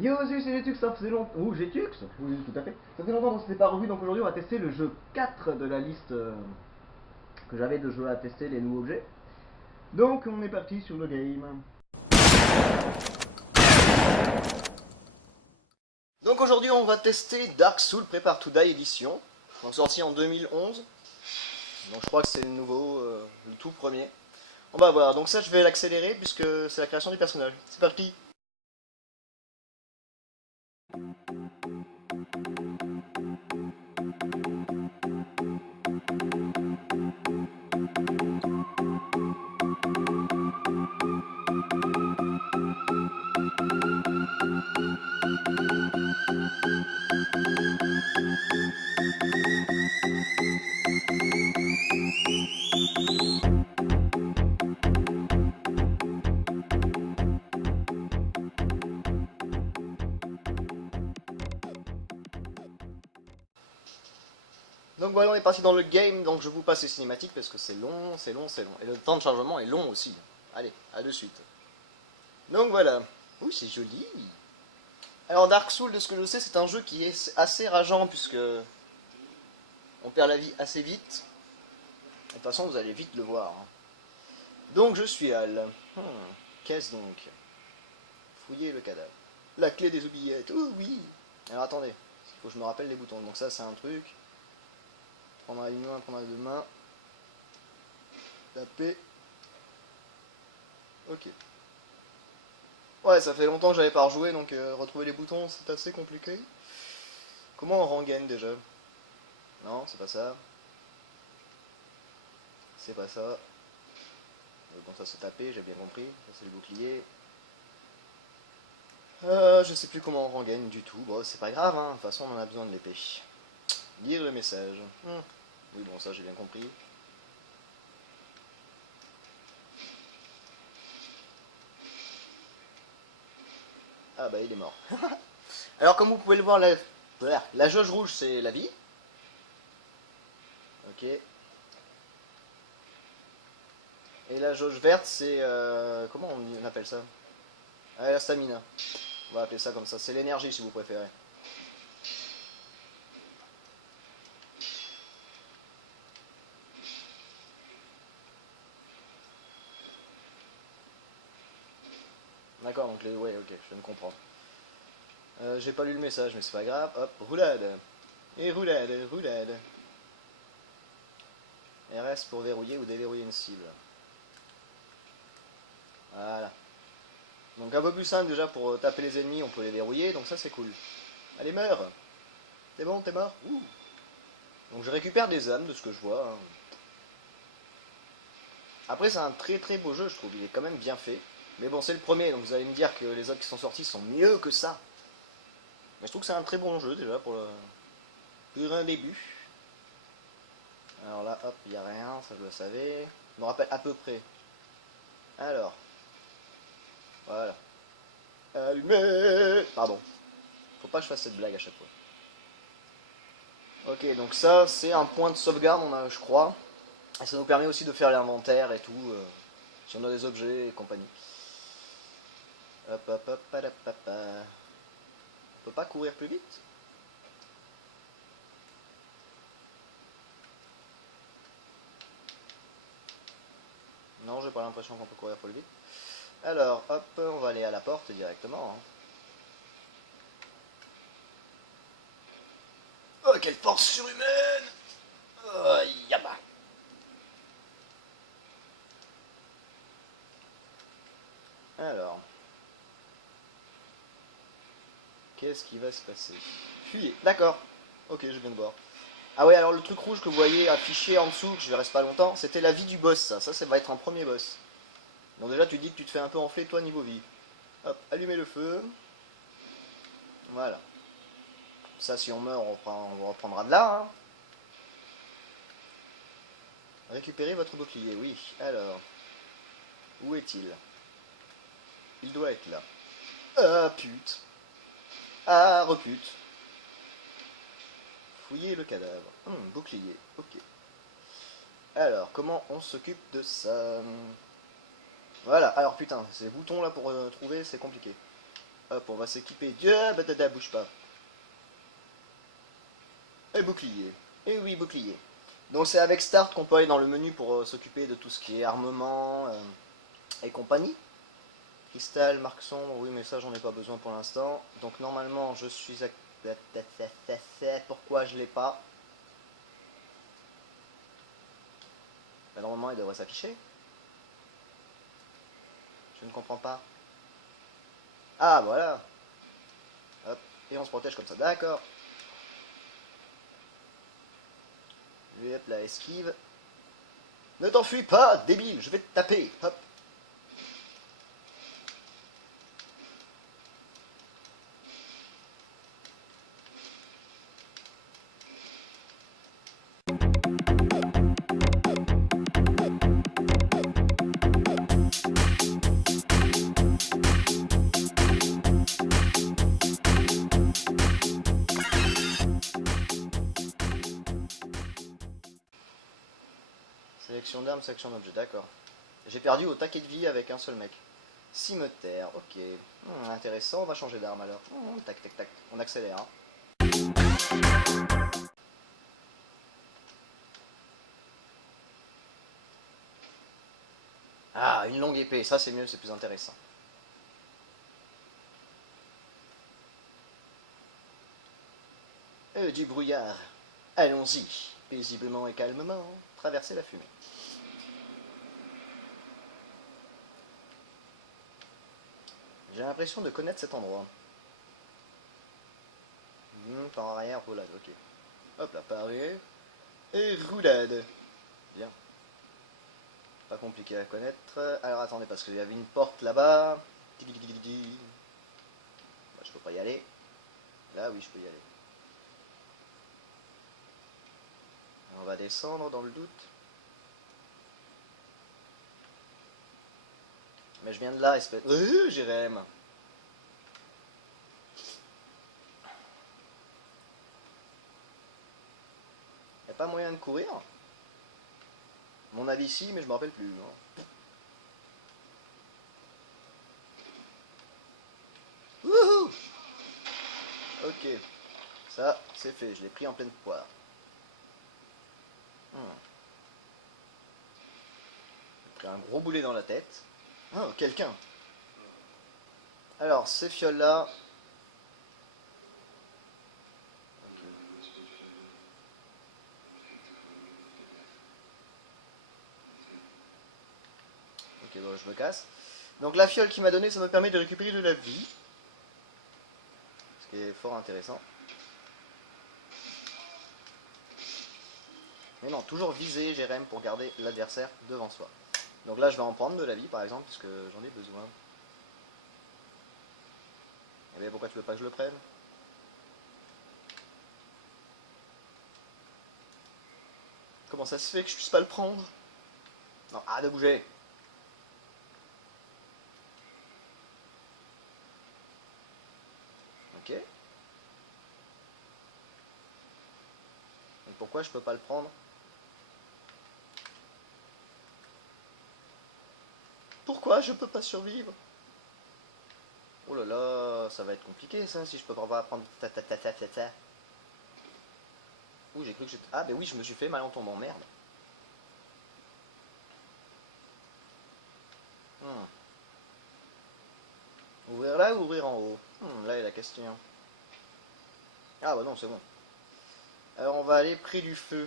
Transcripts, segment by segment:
Yo, salut, c'est Jetux, ça faisait longtemps. Ou Jetux. Oui, tout à fait. Ça faisait longtemps qu'on s'était pas revu, donc aujourd'hui on va tester le jeu 4 de la liste que j'avais de jeux à tester, les nouveaux objets. Donc on est parti sur le game. Donc aujourd'hui on va tester Dark Souls Prepare to Die Edition, donc sorti en 2011. Donc je crois que c'est le nouveau, le tout premier. On va voir, donc ça je vais l'accélérer puisque c'est la création du personnage. C'est parti. Donc voilà, on est parti dans le game, donc je vous passe les cinématiques parce que c'est long, c'est long, c'est long. Et le temps de chargement est long aussi. Allez, à de suite. Donc voilà. Ouh, c'est joli. Alors Dark Souls, de ce que je sais, c'est un jeu qui est assez rageant puisque on perd la vie assez vite. De toute façon, vous allez vite le voir. Donc je suis Al. Qu'est-ce donc? Fouiller le cadavre. La clé des oubliettes. Oh oui. Alors attendez, il faut que je me rappelle les boutons. Donc ça c'est un truc. Prendre à une main, prendre à deux mains. Taper. Ok. Ouais, ça fait longtemps que j'avais pas rejoué, donc retrouver les boutons c'est assez compliqué. Comment on rengaine déjà? Non, c'est pas ça. C'est pas ça. Bon, ça c'est tapé, j'ai bien compris. Ça c'est le bouclier. Je sais plus comment on rengaine du tout. Bon, c'est pas grave, hein. De toute façon on en a besoin de l'épée. Lire le message. Oui, bon, ça j'ai bien compris. Ah bah il est mort. Alors comme vous pouvez le voir, la jauge rouge c'est la vie. Ok. Et la jauge verte c'est... comment on appelle ça? Ah, la stamina. On va appeler ça comme ça. C'est l'énergie si vous préférez. D'accord, donc les... Ouais, ok, je viens de comprendre. J'ai pas lu le message, mais c'est pas grave. Hop, roulade. Et roulade, roulade. RS pour verrouiller ou déverrouiller une cible. Voilà. Donc un peu plus simple déjà pour taper les ennemis, on peut les verrouiller, donc ça c'est cool. Allez, meurs. T'es bon, t'es mort. Ouh. Donc je récupère des âmes de ce que je vois. Après c'est un très très beau jeu, je trouve. Il est quand même bien fait. Mais bon, c'est le premier, donc vous allez me dire que les autres qui sont sortis sont mieux que ça. Mais je trouve que c'est un très bon jeu déjà pour un début. Alors là, hop, il n'y a rien, ça je le savais. Je me rappelle à peu près. Alors, voilà. Allumez. Pardon. Faut pas que je fasse cette blague à chaque fois. Ok, donc ça, c'est un point de sauvegarde, on a, je crois. Et ça nous permet aussi de faire l'inventaire et tout, si on a des objets et compagnie. Hop, hop, hop, padapapa. On peut pas courir plus vite? Non, j'ai pas l'impression qu'on peut courir plus vite. Alors, hop, on va aller à la porte directement. Oh, quelle force surhumaine! Oh, yaba! Alors, qu'est-ce qui va se passer? Fuyez, d'accord. Ok, je viens de voir. Ah ouais, alors le truc rouge que vous voyez affiché en dessous, que je reste pas longtemps, c'était la vie du boss, ça. Ça va être un premier boss. Donc déjà, tu dis que tu te fais un peu enfler, toi, niveau vie. Hop, allumez le feu. Voilà. Ça, si on meurt, on reprendra de là. Hein. Récupérez votre bouclier, oui. Alors, où est-il? Il doit être là. Ah, pute. Ah, repute. Fouillez le cadavre. Bouclier, ok. Alors, comment on s'occupe de ça? Voilà, alors putain, ces boutons là pour trouver, c'est compliqué. Hop, on va s'équiper. Dieu, batata, bouge pas. Et bouclier. Et oui, bouclier. Donc c'est avec Start qu'on peut aller dans le menu pour s'occuper de tout ce qui est armement et compagnie. Cristal, marque sombre, oui mais ça j'en ai pas besoin pour l'instant. Donc normalement je suis à... Pourquoi je l'ai pas? Ben, normalement il devrait s'afficher. Je ne comprends pas. Ah voilà. Hop, et on se protège comme ça, d'accord. Lui hop, la esquive. Ne t'enfuis pas, débile, je vais te taper. Hop. Sélection d'armes, sélection d'objets, d'accord. J'ai perdu au taquet de vie avec un seul mec. Cimetière, ok. Intéressant, on va changer d'arme alors. Tac, tac, tac. On accélère. Hein. Ah, une longue épée, ça c'est mieux, c'est plus intéressant. Du brouillard. Allons-y, paisiblement et calmement, traverser la fumée. J'ai l'impression de connaître cet endroit. Par arrière, roulade, ok. Hop là, paré. Et roulade. Bien. Pas compliqué à connaître. Alors attendez, parce qu'il y avait une porte là-bas. Bah, je peux pas y aller. Là, oui, je peux y aller. On va descendre dans le doute. Mais je viens de là, espèce... Jérém. Y'a pas moyen de courir? Mon avis si, mais je me rappelle plus. Hein. Wouhou! Ok. Ça, c'est fait. Je l'ai pris en pleine poire. J'ai pris un gros boulet dans la tête. Oh, quelqu'un. Alors, ces fioles-là... Ok, bon, je me casse. Donc la fiole qu'il m'a donnée, ça me permet de récupérer de la vie. Ce qui est fort intéressant. Mais non, toujours viser Jérém pour garder l'adversaire devant soi. Donc là, je vais en prendre de la vie, par exemple, puisque j'en ai besoin. Eh bien, pourquoi tu veux pas que je le prenne? Comment ça se fait que je puisse pas le prendre? Non, arrête de bouger. Ok. Et pourquoi je peux pas le prendre? Pourquoi je peux pas survivre? Oh là là, ça va être compliqué ça, si je peux pas prendre... Ouh, j'ai cru que j'étais... Ah, ben oui, je me suis fait mal en tombant, merde. Ouvrir là ou ouvrir en haut? Là est la question. Ah bah non, c'est bon. Alors on va aller près du feu.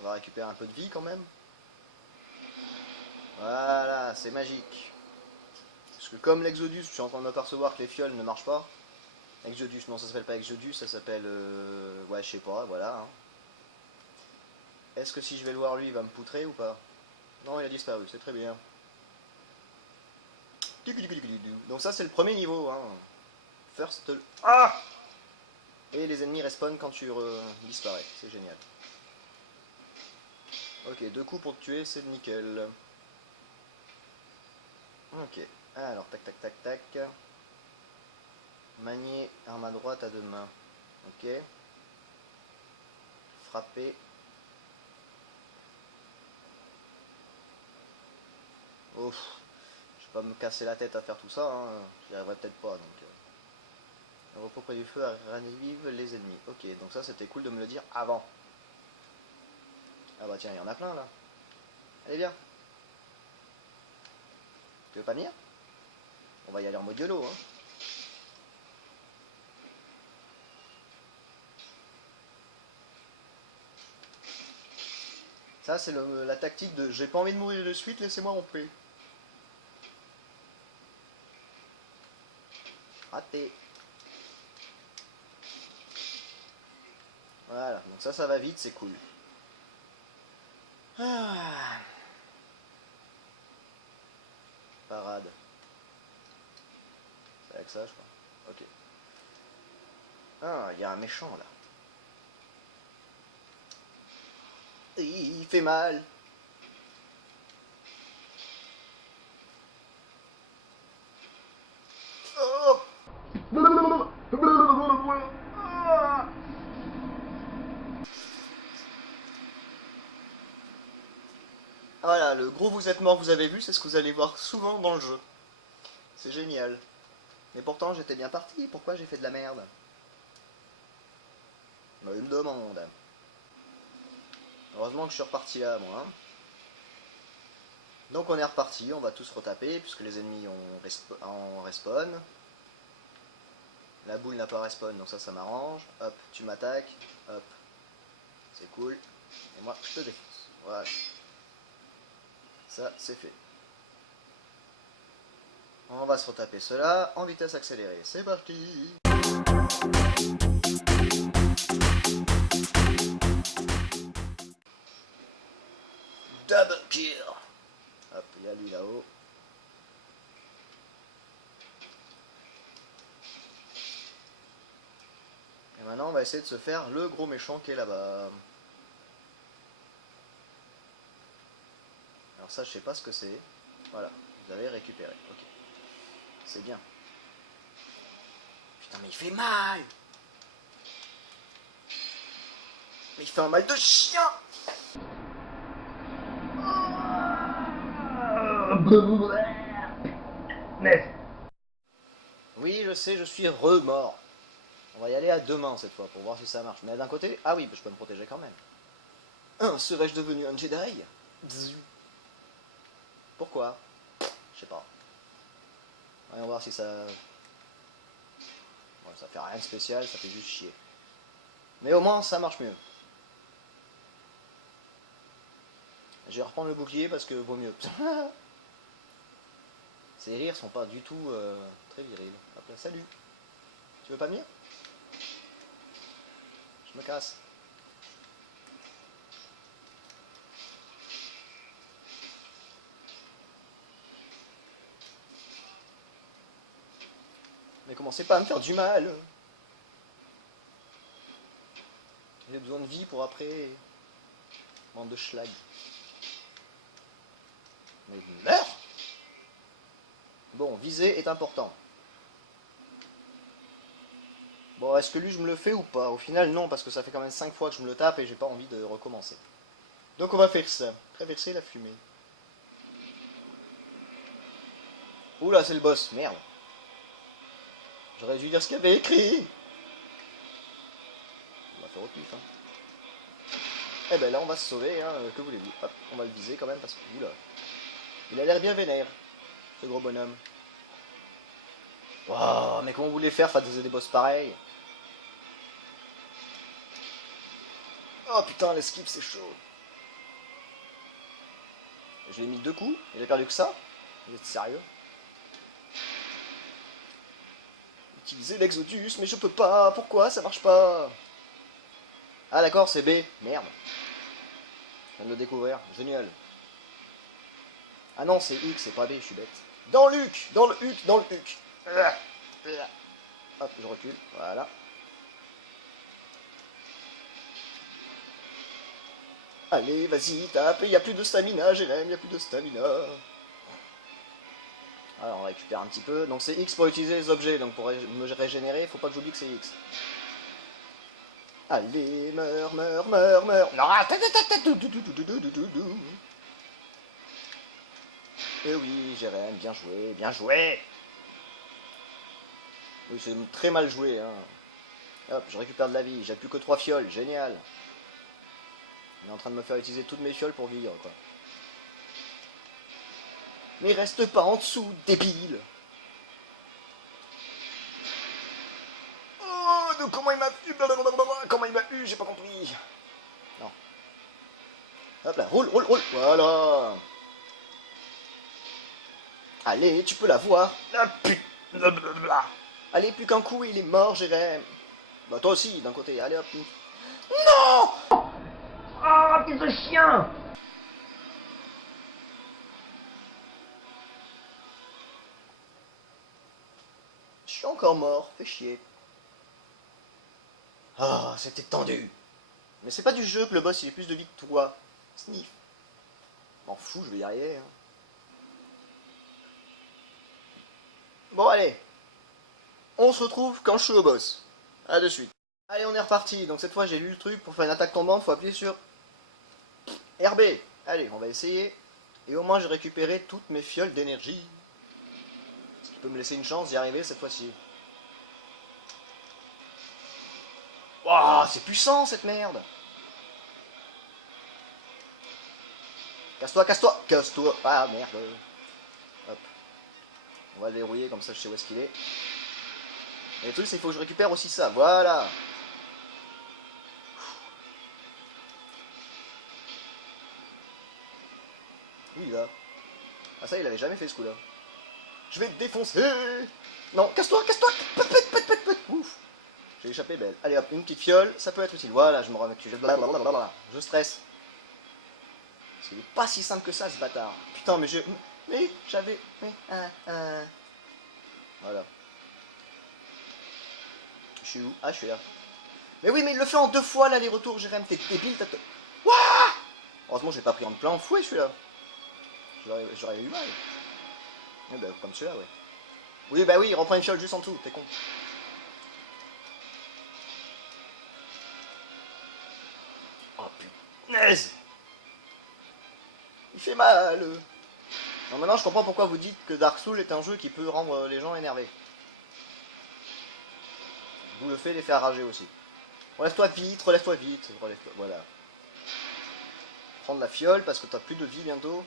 On va récupérer un peu de vie quand même. Voilà, c'est magique. Parce que comme l'Exodus, je suis en train de m'apercevoir que les fioles ne marchent pas. Exodus, non ça s'appelle pas Exodus, ça s'appelle... Ouais, je sais pas, voilà. Hein. Est-ce que si je vais le voir lui, il va me poutrer ou pas? Non, il a disparu, c'est très bien. Donc ça c'est le premier niveau. Hein. First... Ah! Et les ennemis respawnent quand tu disparais, c'est génial. Ok, 2 coups pour te tuer, c'est nickel. Ok, alors tac tac tac tac. Manier arme à droite à 2 mains. Ok. Frapper. Ouf. Je vais pas me casser la tête à faire tout ça, hein. J'y arriverai peut-être pas donc. repos près du feu ravive les ennemis. Ok, donc ça c'était cool de me le dire avant. Ah bah tiens, il y en a plein là. Allez viens. Tu veux pas venir? On va y aller en mode YOLO, hein. Ça c'est la tactique de j'ai pas envie de mourir de suite, laissez-moi en paix. Raté. Voilà, donc ça va vite, c'est cool. Ah. Parade. C'est avec ça, je crois. Ok. Ah, il y a un méchant là. Il fait mal. Oh. Voilà, le gros vous êtes mort, vous avez vu, c'est ce que vous allez voir souvent dans le jeu. C'est génial. Mais pourtant j'étais bien parti, pourquoi j'ai fait de la merde? Bah, il me demande. Heureusement que je suis reparti là, moi. Donc on est reparti, on va tous retaper, puisque les ennemis ont respawn. La boule n'a pas respawn, donc ça m'arrange. Hop, tu m'attaques. Hop. C'est cool. Et moi, je te défonce. Voilà. Ça, c'est fait. On va se retaper cela en vitesse accélérée. C'est parti. Double kill. Hop, il y a lui là-haut. Et maintenant, on va essayer de se faire le gros méchant qui est là-bas. Alors ça, je sais pas ce que c'est. Voilà, vous avez récupéré. Ok. C'est bien. Putain, mais il fait mal. Mais il fait un mal de chien. Oui, je sais, je suis remort. On va y aller à deux mains cette fois pour voir si ça marche. Mais d'un côté, ah oui, je peux me protéger quand même. Serais-je devenu un Jedi? Pourquoi? Je sais pas. Voyons voir si ça... Bon, ça fait rien de spécial, ça fait juste chier. Mais au moins, ça marche mieux. Je vais reprendre le bouclier parce que vaut mieux. Ces rires sont pas du tout très virils. Après, salut. Tu veux pas venir? Je me casse. Mais commencez pas à me faire du mal. J'ai besoin de vie pour après. Bande de schlag. Mais meurs! Bon, viser est important. Bon, est-ce que lui je me le fais ou pas? Au final, non, parce que ça fait quand même 5 fois que je me le tape et j'ai pas envie de recommencer. Donc on va faire ça. Traverser la fumée. Oula, c'est le boss, merde. J'aurais dû dire ce qu'il y avait écrit. On va faire au pif, hein. Eh ben là, on va se sauver, hein, que voulez-vous. Hop, on va le viser quand même, parce que, oula. Il a l'air bien vénère, ce gros bonhomme. Waouh, mais comment vous voulez faire face à des boss pareils? Oh putain, l'esquive, c'est chaud. Je lui ai mis 2 coups, et j'ai perdu que ça? Vous êtes sérieux? Utiliser l'Exodus, mais je peux pas, pourquoi ça marche pas? Ah d'accord, c'est B, merde. Je viens de le découvrir, génial. Ah non, c'est X, c'est pas B, je suis bête. Dans le huc, dans le huc, dans le huc. Hop, je recule, voilà. Allez, vas-y, tape, il n'y a plus de stamina, Jérém, il n'y a plus de stamina. Alors, on récupère un petit peu. Donc c'est X pour utiliser les objets, donc pour me régénérer, faut pas que j'oublie que c'est X. Allez, meurs, meurs, meurs, meurs. Non, eh oui, Jérém, bien joué, bien joué. Oui, c'est très mal joué, hein. Hop, je récupère de la vie, j'ai plus que 3 fioles, génial. Il est en train de me faire utiliser toutes mes fioles pour vivre, quoi. Mais reste pas en dessous, débile. Oh, de comment il m'a eu, comment il m'a eu, j'ai pas compris. Non. Hop là, roule, roule, roule, voilà. Allez, tu peux la voir. Ah, putain. Allez, plus qu'un coup, il est mort, Jérém. Bah toi aussi, d'un côté, allez hop. Non. Ah, t'es un chien. Je suis encore mort, fais chier. Ah, c'était tendu. Mais c'est pas du jeu que le boss il ait plus de vie que toi. Sniff. M'en fous, je vais y arriver. Hein. Bon, allez. On se retrouve quand je suis au boss. A de suite. Allez, on est reparti. Donc cette fois, j'ai lu le truc. Pour faire une attaque tombante, faut appuyer sur RB. Allez, on va essayer. Et au moins, j'ai récupéré toutes mes fioles d'énergie. Ce qui peut me laisser une chance d'y arriver cette fois-ci. Waouh, c'est puissant cette merde. Casse-toi, casse-toi, casse-toi. Ah merde. Hop. On va le verrouiller comme ça je sais où est-ce qu'il est. Et le truc c'est qu'il faut que je récupère aussi ça. Voilà. Où il va? Ah ça il avait jamais fait ce coup là. Je vais te défoncer. Non, casse-toi, casse-toi. Ouf. J'ai échappé belle. Allez hop, une petite fiole, ça peut être utile. Voilà, je me remets dessus. Je stresse. Parce qu'il est pas si simple que ça ce bâtard. Putain mais je... Mais j'avais... Voilà. Je suis où? Ah je suis là. Mais oui mais il le fait en 2 fois l'aller-retour Jérém, t'es débile, t'as... Wouah. Heureusement j'ai pas pris en plein fouet celui-là. J'aurais eu mal. Eh ben, comme celui-là ouais. Oui bah oui, il reprend une fiole juste en dessous, t'es con. Oh punaise. Il fait mal. Non, maintenant je comprends pourquoi vous dites que Dark Souls est un jeu qui peut rendre les gens énervés. Vous le fait les faire rager aussi. Relève-toi vite, relève-toi vite, relève-toi, voilà. Prendre la fiole parce que t'as plus de vie bientôt.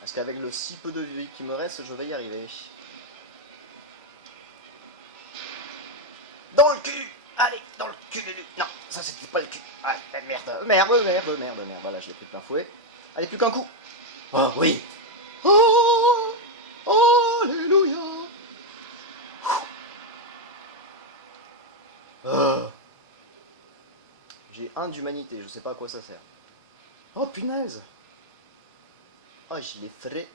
Parce qu'avec le si peu de vie qui me reste, je vais y arriver. Dans le cul. Allez, dans le cul. Non, ça c'était pas le cul. Ah, merde, merde. Voilà, je l'ai pris plein fouet. Allez, plus qu'un coup. Oh oui. Oh, alléluia. Oh. J'ai 1 d'humanité, je sais pas à quoi ça sert. Oh punaise. Oh, j'y ai frais.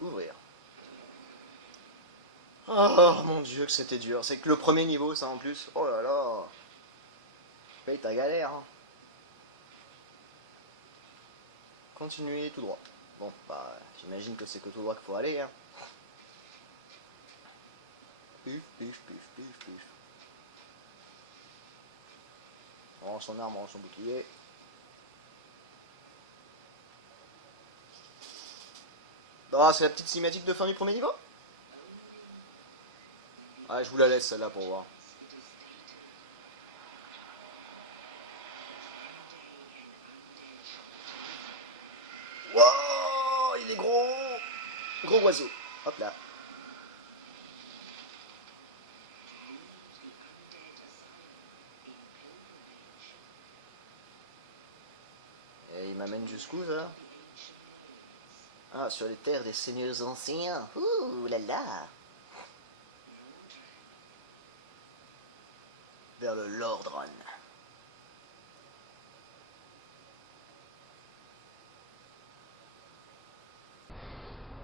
Ouvrir. Oh mon dieu que c'était dur. C'est que le premier niveau ça en plus. Oh là là. Paye ta galère. Hein. Continuez tout droit. Bon, bah j'imagine que c'est que tout droit qu'il faut aller. Hein. Pif, pif, pif, pif, pif. On range son arme, on range son bouclier. Ah, c'est la petite cinématique de fin du premier niveau? Ah, je vous la laisse celle-là pour voir. Wow, il est gros. Gros oiseau. Hop là. Et il m'amène jusqu'où ça? Ah, sur les terres des seigneurs anciens. Ouh là là. Vers le Lordran.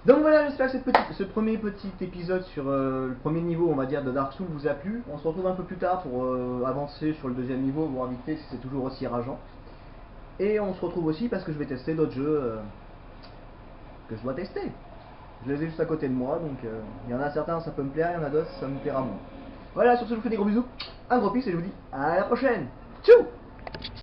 Donc voilà, j'espère que ce premier petit épisode sur le premier niveau, on va dire, de Dark Souls vous a plu. On se retrouve un peu plus tard pour avancer sur le deuxième niveau, voir vite fait si c'est toujours aussi rageant. Et on se retrouve aussi parce que je vais tester d'autres jeux que je dois tester. Je les ai juste à côté de moi, donc il y en a certains ça peut me plaire, il y en a d'autres ça me plaira moins. Voilà, sur ce je vous fais des gros bisous, un gros pix et je vous dis à la prochaine. Tchou.